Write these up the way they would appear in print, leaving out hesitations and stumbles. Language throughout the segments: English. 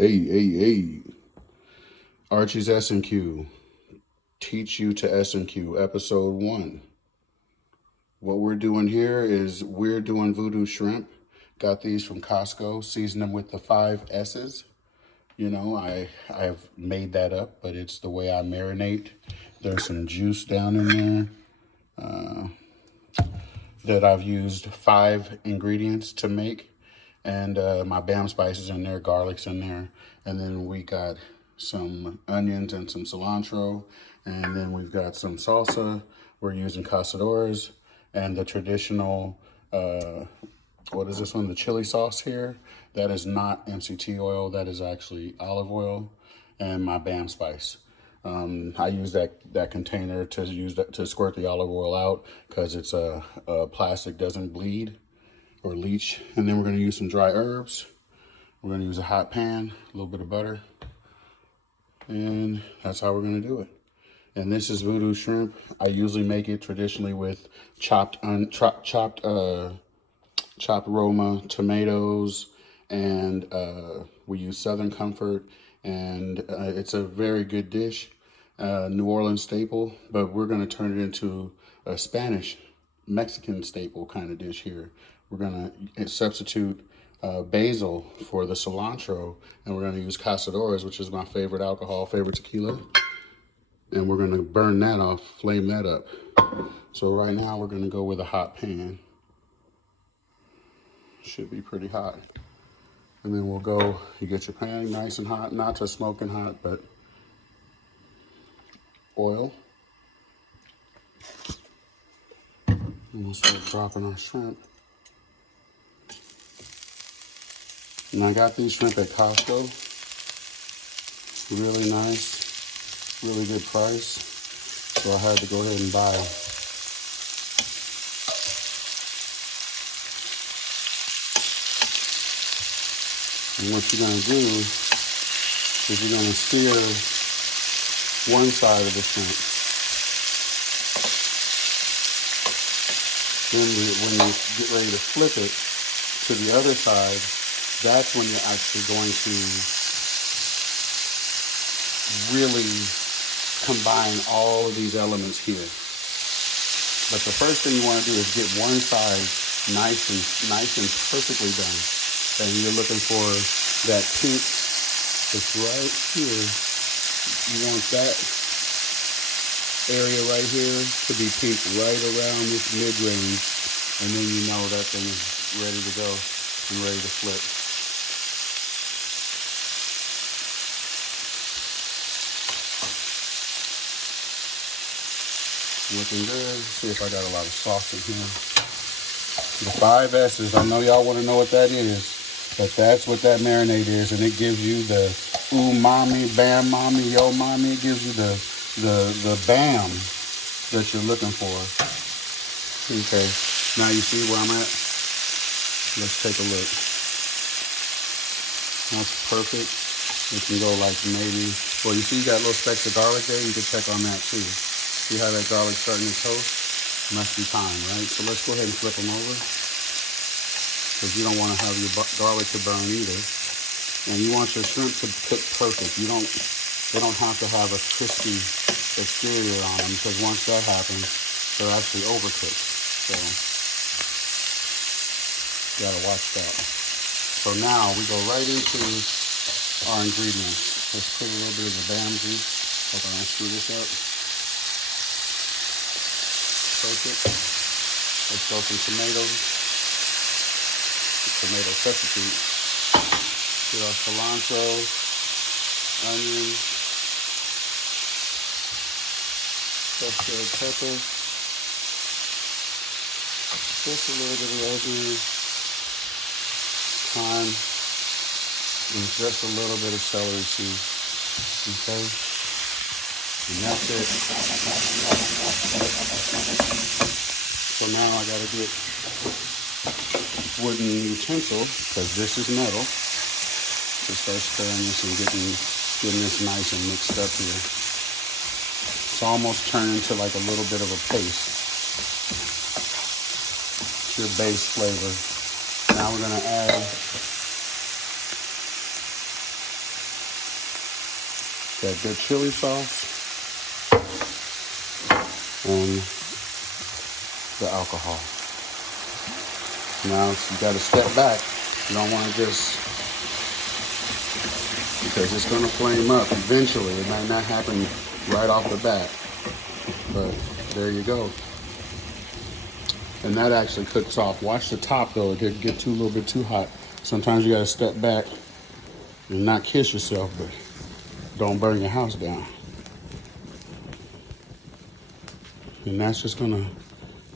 Hey. Archie's S&Q. Teach you to S&Q, episode 1. What we're doing here is we're doing voodoo shrimp. Got these from Costco, seasoned them with the 5 S's. You know, I've made that up, but it's the way I marinate. There's some juice down in there that I've used 5 ingredients to make. And my bamspice is in there, garlic's in there. And then we got some onions and some cilantro. And then we've got some salsa. We're using casadores and the traditional, what is this one? The chili sauce here. That is not MCT oil. That is actually olive oil and my bamspice. I use that container to squirt the olive oil out because it's plastic doesn't bleed or leach. And then we're going to use some dry herbs. We're going to use a hot pan, a little bit of butter, and that's how we're going to do it. And this is voodoo shrimp. I usually make it traditionally with chopped Roma tomatoes, and we use Southern Comfort, and it's a very good dish, New Orleans staple, but we're going to turn it into a Spanish Mexican staple kind of dish here. We're going to substitute basil for the cilantro, and we're going to use casadores, which is my favorite alcohol, favorite tequila, and we're going to burn that off, flame that up. So right now we're going to go with a hot pan. Should be pretty hot. And then we'll go, you get your pan nice and hot, not too smoking hot, but oil. And we'll start dropping our shrimp. And I got these shrimp at Costco. Really nice, really good price. So I had to go ahead and buy them. And what you're gonna do is you're gonna sear one side of the shrimp. Then when you get ready to flip it to the other side, that's when you're actually going to really combine all of these elements here. But the first thing you want to do is get one side nice and perfectly done. And you're looking for that pink that's right here. You want that area right here to be pink right around this mid-range. And then you know that thing is ready to go and ready to flip. Looking good. See if I got a lot of sauce in here. The 5 S's, I know y'all want to know what that is. But that's what that marinade is, and it gives you the umami, bam mommy, yo mommy. It gives you the bam that you're looking for. Okay, now you see where I'm at? Let's take a look. That's perfect. You can go like maybe, well, you see you got little specks of garlic there. You can check on that too. See how that garlic starting to toast? Must be time, right? So let's go ahead and flip them over, because you don't want to have your garlic to burn either. And you want your shrimp to cook perfect. They don't have to have a crispy exterior on them, because once that happens, they're actually overcooked. So, you gotta watch that. So now we go right into our ingredients. Let's put a little bit of the bam juice. Hope I don't screw this up. Perfect. Let's go some tomatoes. Tomato substitute. Get our cilantro, onions, fresh red pepper, just a little bit of rosemary, thyme, and just a little bit of celery seed. Okay? And that's it. So now I gotta get wooden utensil, because this is metal, to start stirring this and getting this nice and mixed up here. It's almost turned into like a little bit of a paste. It's your base flavor. Now we're gonna add that good chili sauce, and the alcohol. Now you got to step back. You don't want to just, because it's going to flame up eventually. It might not happen right off the bat, but there you go. And that actually cooks off. Watch the top though, it could get a little bit too hot. Sometimes you got to step back and not kiss yourself, but don't burn your house down. And that's just gonna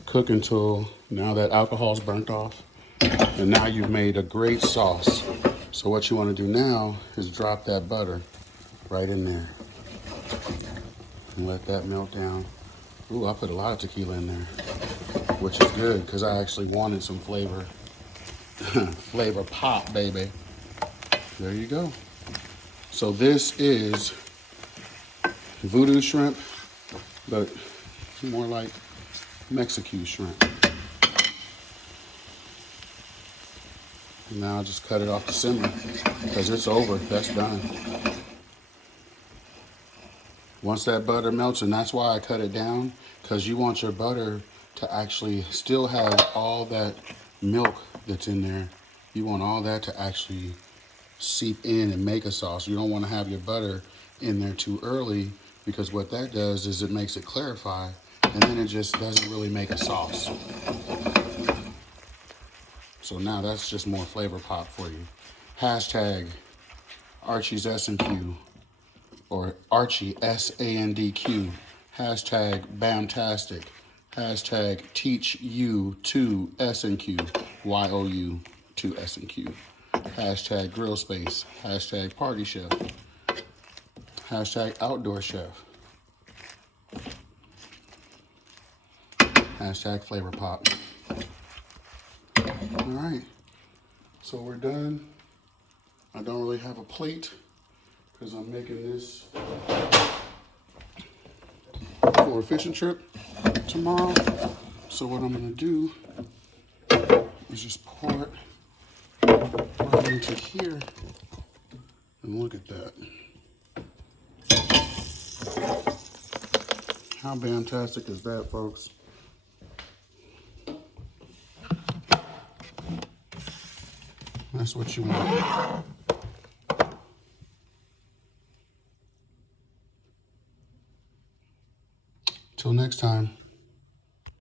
cook until now that alcohol's burnt off. And now you've made a great sauce. So what you want to do now is drop that butter right in there and let that melt down. Ooh, I put a lot of tequila in there, which is good because I actually wanted some flavor. Flavor pop, baby. There you go. So this is voodoo shrimp, but more like Mexican shrimp. And now I'll just cut it off the simmer because it's over. That's done. Once that butter melts, and that's why I cut it down, because you want your butter to actually still have all that milk that's in there. You want all that to actually seep in and make a sauce. You don't want to have your butter in there too early, because what that does is it makes it clarify, and then it just doesn't really make a sauce. So now that's just more flavor pop for you. Hashtag Archie's S&Q, or Archie SANDQ. Hashtag Bamtastic. Hashtag Teach You to S&Q. YOU to S&Q. Hashtag Grill Space. Hashtag Party Chef. Hashtag Outdoor Chef. Hashtag Flavor Pop. All right, so we're done. I don't really have a plate because I'm making this for a fishing trip tomorrow. So what I'm gonna do is just pour it right into here, and look at that. How fantastic is that, folks? That's what you want. Till next time.